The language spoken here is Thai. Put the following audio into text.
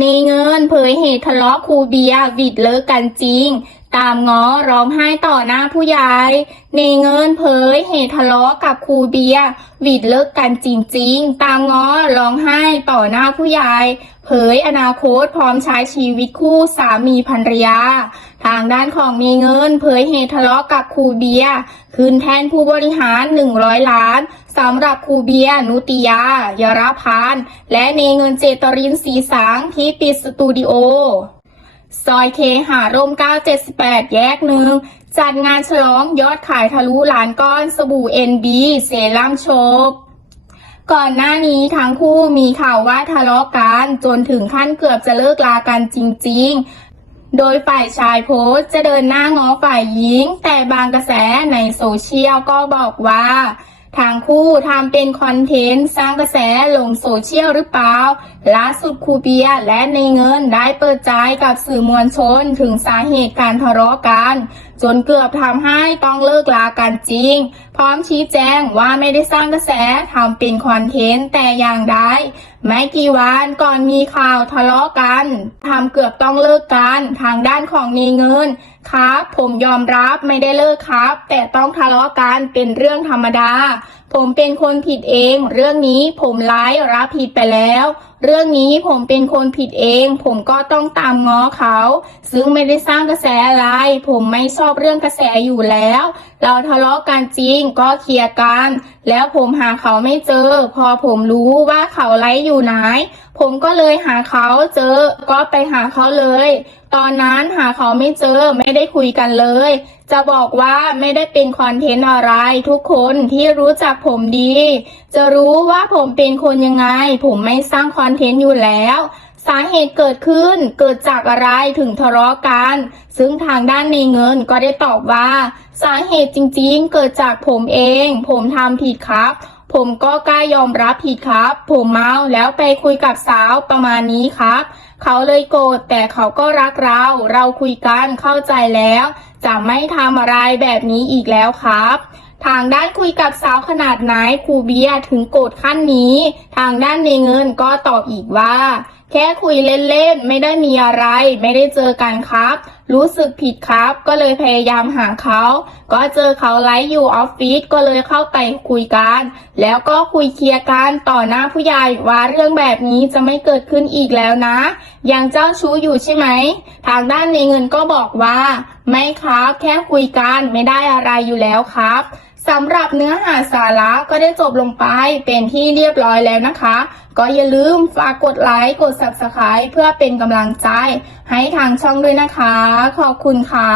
ในเงินเผยเหตุทะเลาะครูเบียร์วิดเลิกกันจริง ตามง้อร้องไห้ต่อหน้าผู้ใหญ่ในเงินเผยเหตุทะเลาะกับครูเบียร์วิดเลิกกันจริง ๆ ตามง้อร้องไห้ต่อหน้าผู้ใหญ่เผยอนาคตพร้อมใช้ชีวิตคู่สามีภรรยา ทางด้านของมีเงินเผยเหตุทะเลาะกับครูเบียร์คืนแทนผู้บริหาร 100 ล้าน สำหรับครูเบียนุติยายาราพาน และเนเงินเจตรินสีสังที่ปิดสตูดิโอ ซอยเคหาร่ม 978 แยกหนึ่ง จัดงานฉลองยอดขายทะลุล้านก้อนสบู่ NB เซรั่มโชกก่อนหน้านี้ทั้งคู่มีข่าวว่าทะเลาะกันจนถึงขั้นเกือบจะเลิกลากันจริง ๆ โดยฝ่ายชายโพสจะเดินหน้าง้อฝ่ายหญิง แต่บางกระแสในโซเชียลก็บอกว่า ทางคู่ทำเป็นคอนเทนต์สร้างกระแสลงโซเชียลหรือเปล่าล่าสุดครูเบียและในเงินได้เปิดใจกับสื่อมวลชนถึงสาเหตุการทะเลาะกัน จนเกือบทำให้ต้องเลิกลากันจริง พร้อมชี้แจงว่าไม่ได้สร้างกระแสทำเป็นคอนเทนต์แต่อย่างใด ไม่กี่วันก่อนมีข่าวทะเลาะกันทำเกือบต้องเลิกกันทางด้านของนีเงินครับ ผมยอมรับไม่ได้เลิกครับ แต่ต้องทะเลาะกันเป็นเรื่องธรรมดาผมเป็นคนผิดเอง เรื่องนี้ผมร้ายรับผิดไปแล้ว เรื่องนี้ผมเป็นคนผิดเอง ผมก็ต้องตามง้อเขา ซึ่งไม่ได้สร้างกระแสอะไร ผมไม่ชอบเรื่องกระแสอยู่แล้ว เราทะเลาะกันจริงก็เคลียร์กัน แล้วผมหาเขาไม่เจอ พอผมรู้ว่าเขาไลฟ์อยู่ไหน ผมก็เลยหาเขาเจอ ก็ไปหาเขาเลย ตอนนั้นหาเขาไม่เจอไม่ได้คุยกันเลย จะบอกว่าไม่ได้เป็นคอนเทนต์อะไร ทุกคนที่รู้จักผมดี จะรู้ว่าผมเป็นคนยังไง ผมไม่สร้างคอนเทนต์อยู่แล้วสาเหตุเกิดขึ้นเกิดจากอะไรถึงทะเลาะกัน ซึ่งทางด้านในเงินก็ได้ตอบว่า สาเหตุจริงๆ เกิดจากผมเอง ผมทำผิดครับ ผมก็กล้ายอมรับผิดครับ ผมเมาแล้วไปคุยกับสาวประมาณนี้ครับ เขาเลยโกรธแต่เขาก็รักเรา เราคุยกันเข้าใจแล้ว จะไม่ทำอะไรแบบนี้อีกแล้วครับ ทางด้านคุยกับสาวขนาดไหนครูเบียถึงโกรธขั้นนี้ ทางด้านในเงินก็ตอบอีกว่า แค่คุยเล่นๆ ไม่ได้มีอะไร ไม่ได้เจอกันครับ รู้สึกผิดครับ ก็เลยพยายามหาเขา ก็เจอเขาไลฟ์อยู่ออฟฟิศก็เลยเข้าไปคุยกัน แล้วก็คุยเคลียร์กันต่อหน้าผู้ใหญ่ว่าเรื่องแบบนี้จะไม่เกิดขึ้นอีกแล้วนะ ยังเจ้าชู้อยู่ใช่ไหม ทางด้านในเงินก็บอกว่า ไม่ครับ แค่คุยกันไม่ได้อะไรอยู่แล้วครับ สำหรับเนื้อหาสาระก็ได้จบลงไปเป็นที่เรียบร้อยแล้วนะคะ ก็อย่าลืมฝากกดไลค์กด Subscribe เพื่อเป็นกำลังใจให้ทางช่องด้วยนะคะ ขอบคุณค่ะ